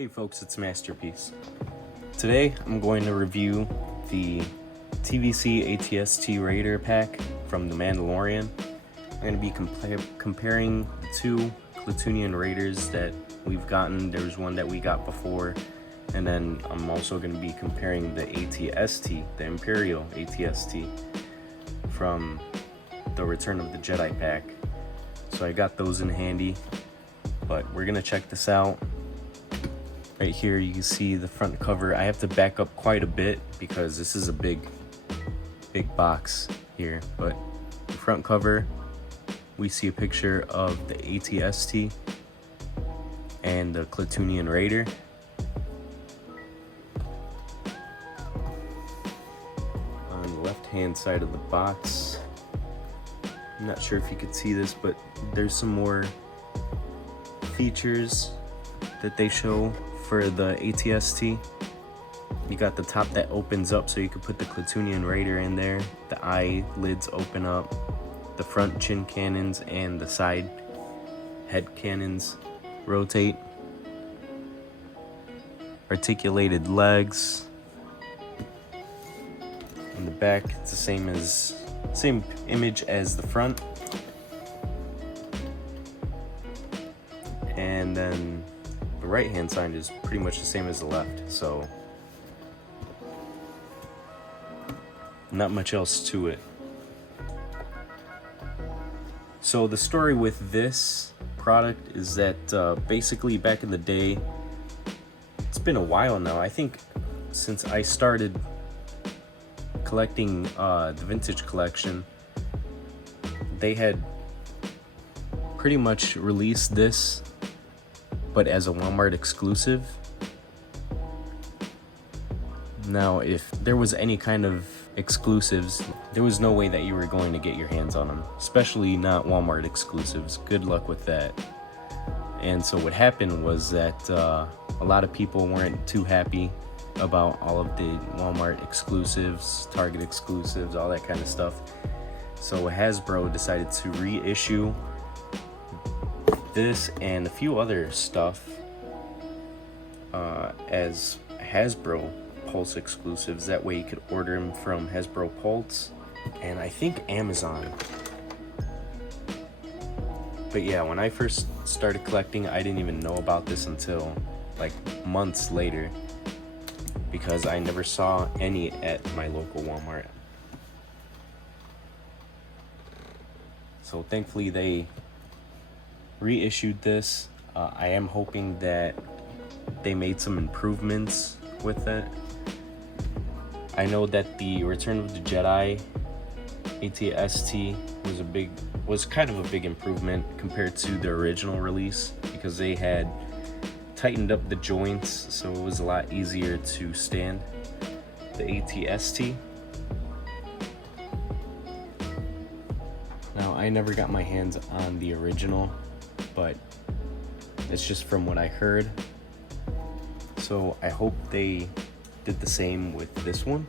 Hey folks, it's Masterpiece. Today I'm going to review the TVC ATST Raider pack from The Mandalorian. I'm going to be comparing the two Clatoonian Raiders that we've gotten. There's one that we got before, and then I'm also going to be comparing the ATST, the Imperial ATST, from the Return of the Jedi pack. So I got those in handy, but we're going to check this out. Right here you can see the front cover. I have to back up quite a bit because this is a big box here, but the front cover we see a picture of the ATST and the Clatoonian Raider. On the left hand side of the box, I'm not sure if you could see this, but there's some more features that they show for the ATST. You got the top that opens up so you could put the Clatoonian Raider in there. The eyelids open up. The front chin cannons and the side head cannons rotate. Articulated legs. In the back, it's the same image as the front. And then the right hand side is pretty much the same as the left, so not much else to it. So the story with this product is that basically back in the day, it's been a while now, I think since I started collecting the vintage collection, they had pretty much released this but as a Walmart exclusive. Now, if there was any kind of exclusives, there was no way that you were going to get your hands on them, especially not Walmart exclusives. Good luck with that. And so what happened was that a lot of people weren't too happy about all of the Walmart exclusives, Target exclusives, all that kind of stuff. So Hasbro decided to reissue this and a few other stuff as Hasbro Pulse exclusives. That way you could order them from Hasbro Pulse and I think Amazon. But yeah, when I first started collecting, I didn't even know about this until like months later, because I never saw any at my local Walmart. So thankfully they reissued this. I am hoping that they made some improvements with it. I know that the Return of the Jedi ATST was kind of a big improvement compared to the original release, because they had tightened up the joints so it was a lot easier to stand. The ATST, now I never got my hands on the original, but it's just from what I heard. So I hope they did the same with this one.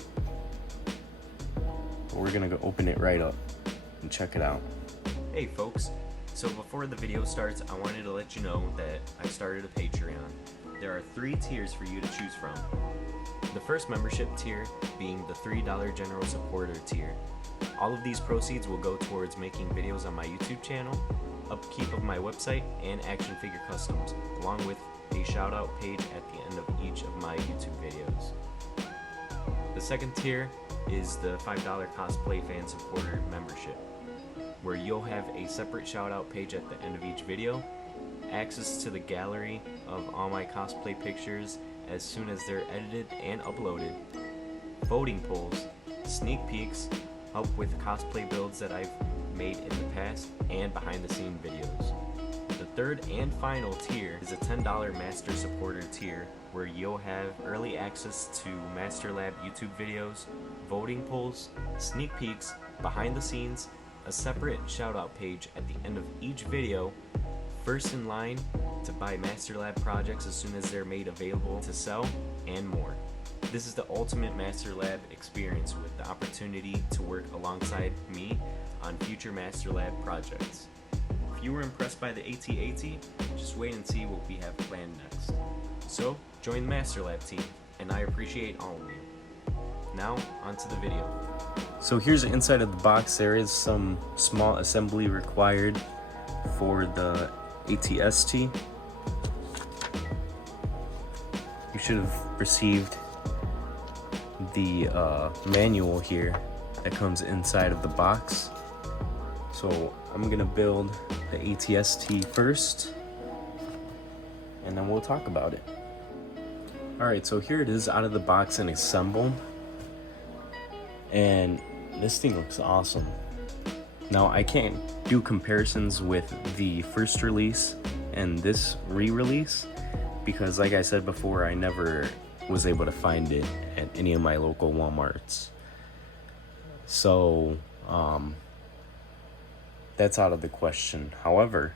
But we're gonna go open it right up and check it out. Hey folks, so before the video starts, I wanted to let you know that I started a Patreon. There are 3 tiers for you to choose from. The first membership tier being the $3 general supporter tier. All of these proceeds will go towards making videos on my YouTube channel, upkeep of my website, and action figure customs, along with a shout out page at the end of each of my YouTube videos. The second tier is the $5 cosplay fan supporter membership, where you'll have a separate shout out page at the end of each video, access to the gallery of all my cosplay pictures as soon as they're edited and uploaded, voting polls, sneak peeks, help with cosplay builds that I've made in the past, and behind the scene videos. The third and final tier is a $10 Master Supporter tier, where you'll have early access to MasterLab YouTube videos, voting polls, sneak peeks, behind the scenes, a separate shout out page at the end of each video, first in line to buy MasterLab projects as soon as they're made available to sell, and more. This is the ultimate MasterLab experience, with the opportunity to work alongside me on future MasterLab projects. If you were impressed by the AT-AT, just wait and see what we have planned next. So join the MasterLab team, and I appreciate all of you. Now, onto the video. So here's the inside of the box. There is some small assembly required for the ATST. You should have received the manual here that comes inside of the box. So I'm gonna build the ATST first, and then we'll talk about it. Alright, so here it is out of the box and assembled. And this thing looks awesome. Now I can't do comparisons with the first release and this re-release because, like I said before, I never was able to find it at any of my local Walmarts. So that's out of the question. However,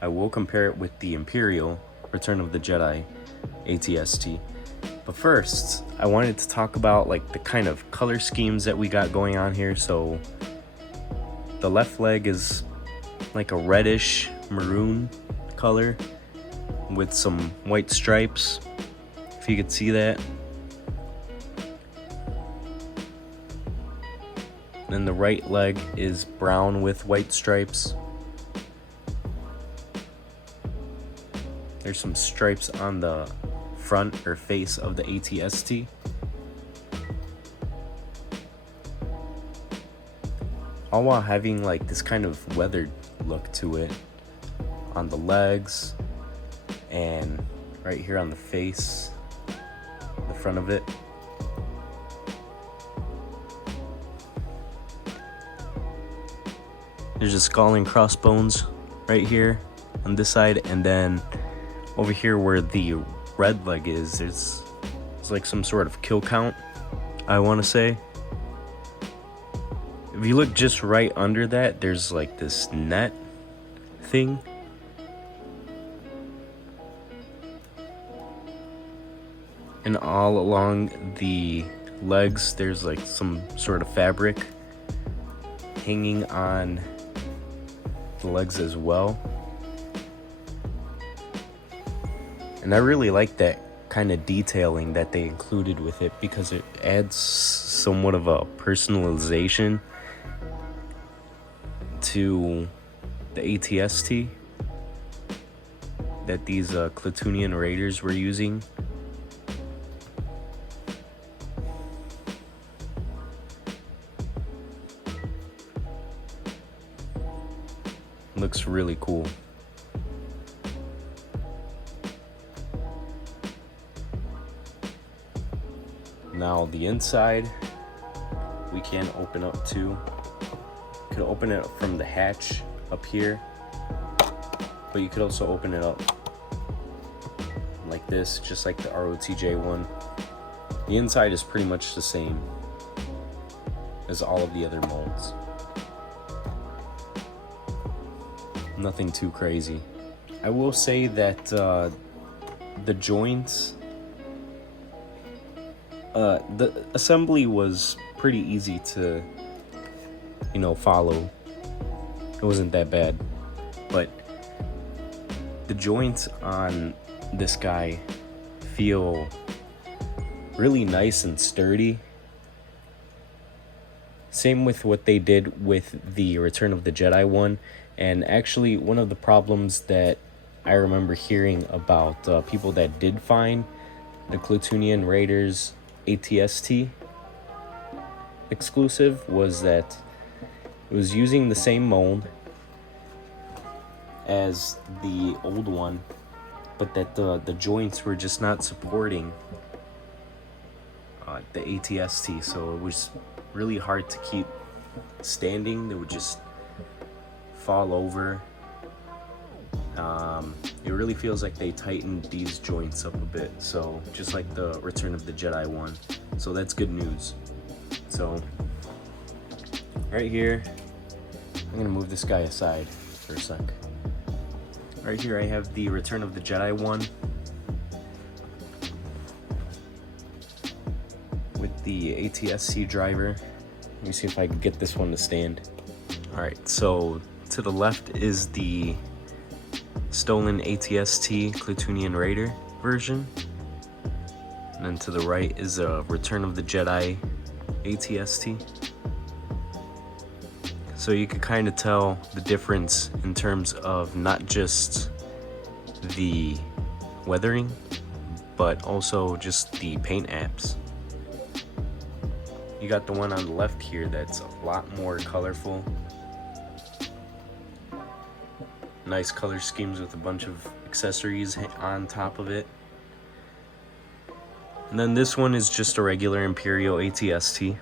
I will compare it with the Imperial Return of the Jedi ATST. But first, I wanted to talk about like the kind of color schemes that we got going on here. So the left leg is like a reddish maroon color with some white stripes, if you could see that. Then the right leg is brown with white stripes. There's some stripes on the front or face of the ATST. All while having like this kind of weathered look to it on the legs and right here on the face, the front of it. There's a skull and crossbones right here on this side, and then over here where the red leg is, there's like some sort of kill count, I want to say. If you look just right under that, there's like this net thing. And all along the legs, there's like some sort of fabric hanging on the legs as well. And I really like that kind of detailing that they included with it because it adds somewhat of a personalization to the ATST that these Klatooinian Raiders were using. Looks really cool. Now the inside, we can open up too. You could open it up from the hatch up here, but you could also open it up like this, just like the ROTJ one. The inside is pretty much the same as all of the other molds. Nothing too crazy. I will say that the joints, the assembly was pretty easy to, follow. It wasn't that bad, but the joints on this guy feel really nice and sturdy. Same with what they did with the Return of the Jedi one. And actually, one of the problems that I remember hearing about people that did find the Klatooinian Raiders ATST exclusive was that it was using the same mold as the old one, but that the joints were just not supporting the ATST, so it was really hard to keep standing. They would just fall over. It really feels like they tightened these joints up a bit, so just like the Return of the Jedi one. So that's good news. So right here, I'm gonna move this guy aside for a sec. Right here I have the Return of the Jedi one with the ATSC driver. Let me see if I can get this one to stand. Alright, so to the left is the stolen ATST Klatooinian Raider version. And then to the right is a Return of the Jedi ATST. So you could kind of tell the difference in terms of not just the weathering, but also just the paint apps. You got the one on the left here that's a lot more colorful. Nice color schemes with a bunch of accessories on top of it. And then this one is just a regular Imperial ATST.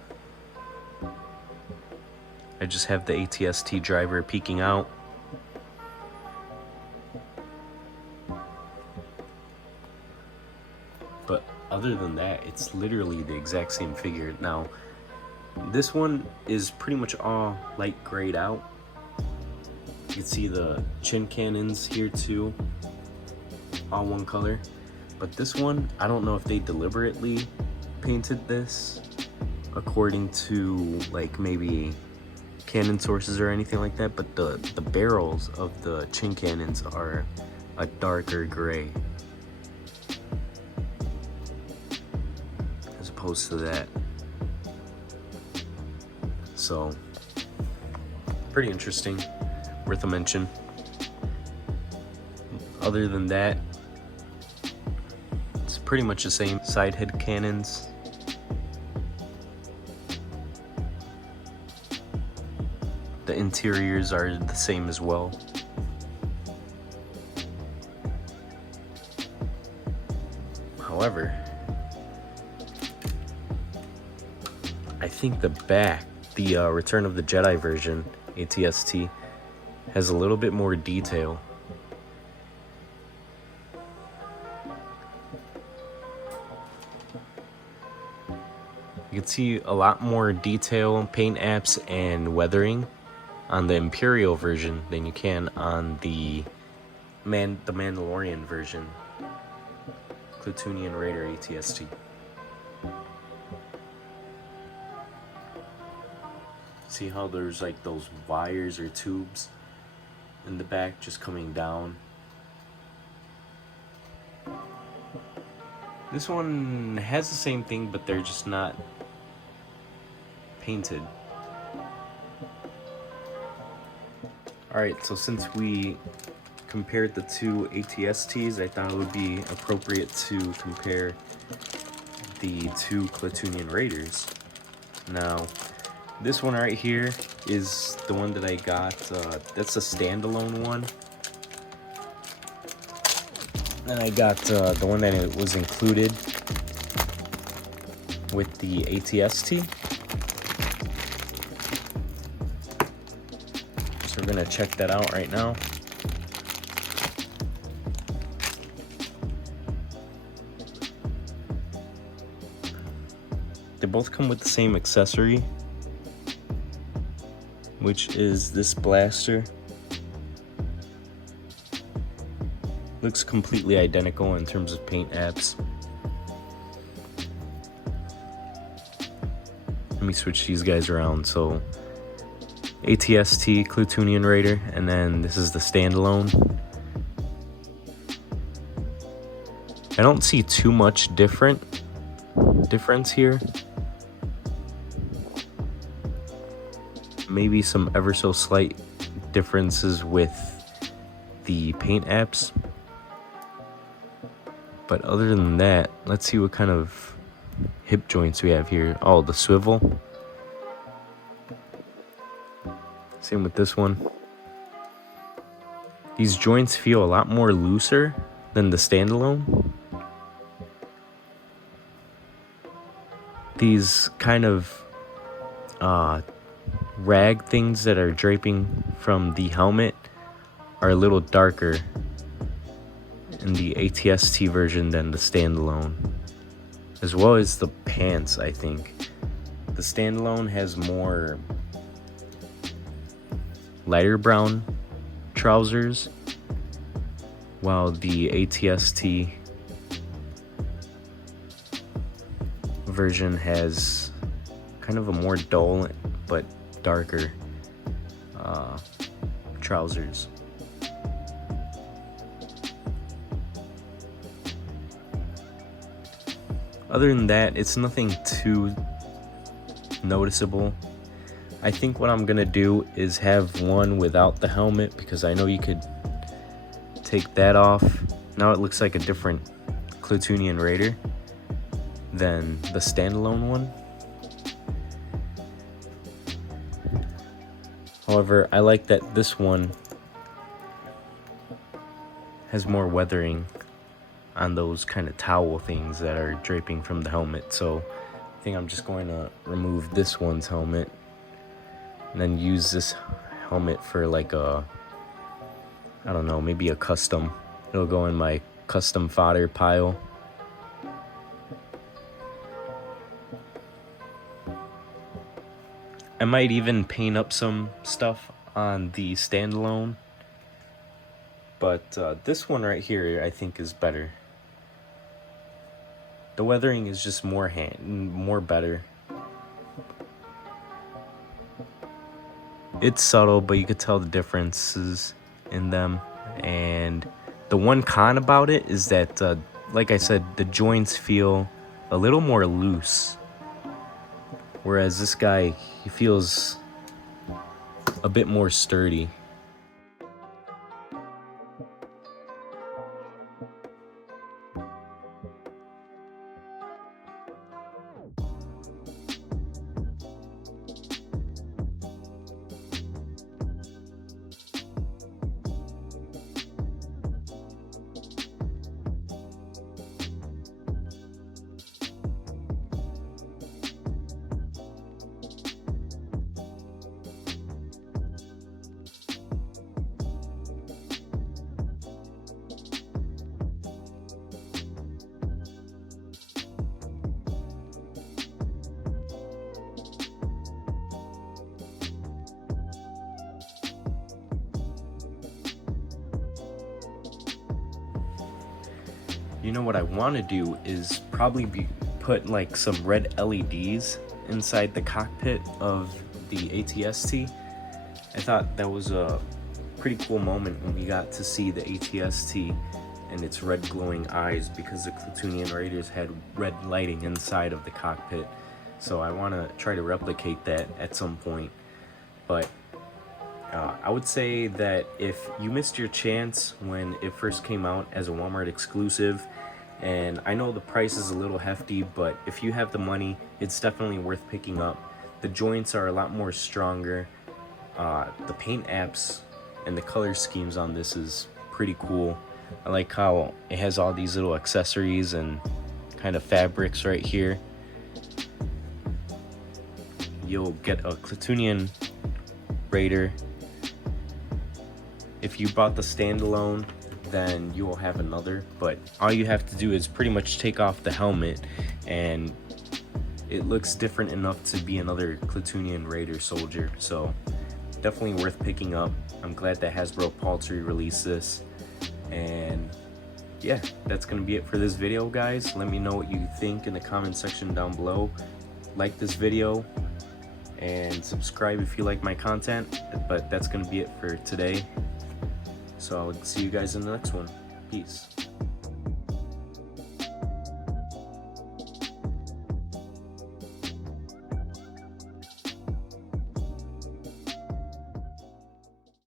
I just have the ATST driver peeking out. But other than that, it's literally the exact same figure. Now, this one is pretty much all light grayed out. You can see the chin cannons here too, all one color. But this one, I don't know if they deliberately painted this according to like maybe cannon sources or anything like that, but the barrels of the chin cannons are a darker gray as opposed to that. So pretty interesting, worth a mention. Other than that, it's pretty much the same. Side head cannons, the interiors are the same as well. However, I think the back, the Return of the Jedi version ATST, has a little bit more detail. You can see a lot more detail, paint apps, and weathering on the Imperial version than you can on the Mandalorian version, Clatoonian Raider ATST. See how there's like those wires or tubes in the back just coming down? This one has the same thing, but they're just not painted. Alright, so since we compared the two ATSTs, I thought it would be appropriate to compare the two Clatoonian Raiders. Now, this one right here is the one that I got. That's a standalone one. And I got the one that was included with the ATST. So we're gonna check that out right now. They both come with the same accessory, which is this blaster. Looks completely identical in terms of paint apps. Let me switch these guys around. So ATST Clatoonian Raider, and then this is the standalone. I don't see too much difference here. Maybe some ever so slight differences with the paint apps. But other than that, let's see what kind of hip joints we have here. Oh, the swivel. Same with this one. These joints feel a lot more looser than the standalone. These kind of rag things that are draping from the helmet are a little darker in the ATST version than the standalone, as well as the pants. I think the standalone has more lighter brown trousers, while the ATST version has kind of a more dull but darker trousers. Other than that, it's nothing too noticeable. I think what I'm gonna do is have one without the helmet, because I know you could take that off. Now it looks like a different Platoonian Raider than the standalone one. However, I like that this one has more weathering on those kind of towel things that are draping from the helmet. So I think I'm just going to remove this one's helmet and then use this helmet for like a, I don't know, maybe a custom. It'll go in my custom fodder pile. I might even paint up some stuff on the standalone, but this one right here I think is better. The weathering is just more better. It's subtle, but you could tell the differences in them. And the one con about it is that, like I said, the joints feel a little more loose. Whereas this guy, he feels a bit more sturdy. You know what I want to do is probably put like some red LEDs inside the cockpit of the ATST. I thought that was a pretty cool moment when we got to see the ATST and its red glowing eyes, because the Platoonian Raiders had red lighting inside of the cockpit. So I want to try to replicate that at some point. But I would say that if you missed your chance when it first came out as a Walmart exclusive, and I know the price is a little hefty, but if you have the money, it's definitely worth picking up. The joints are a lot more stronger. The paint apps and the color schemes on this is pretty cool. I like how it has all these little accessories and kind of fabrics right here. You'll get a Platoonian Raider. If you bought the standalone, then you will have another, but all you have to do is pretty much take off the helmet and it looks different enough to be another Platoonian Raider soldier. So definitely worth picking up. I'm glad that Hasbro Pulse released this. And yeah, that's gonna be it for this video, guys. Let me know what you think in the comment section down below. Like this video and subscribe if you like my content, but that's gonna be it for today. So I'll see you guys in the next one. Peace.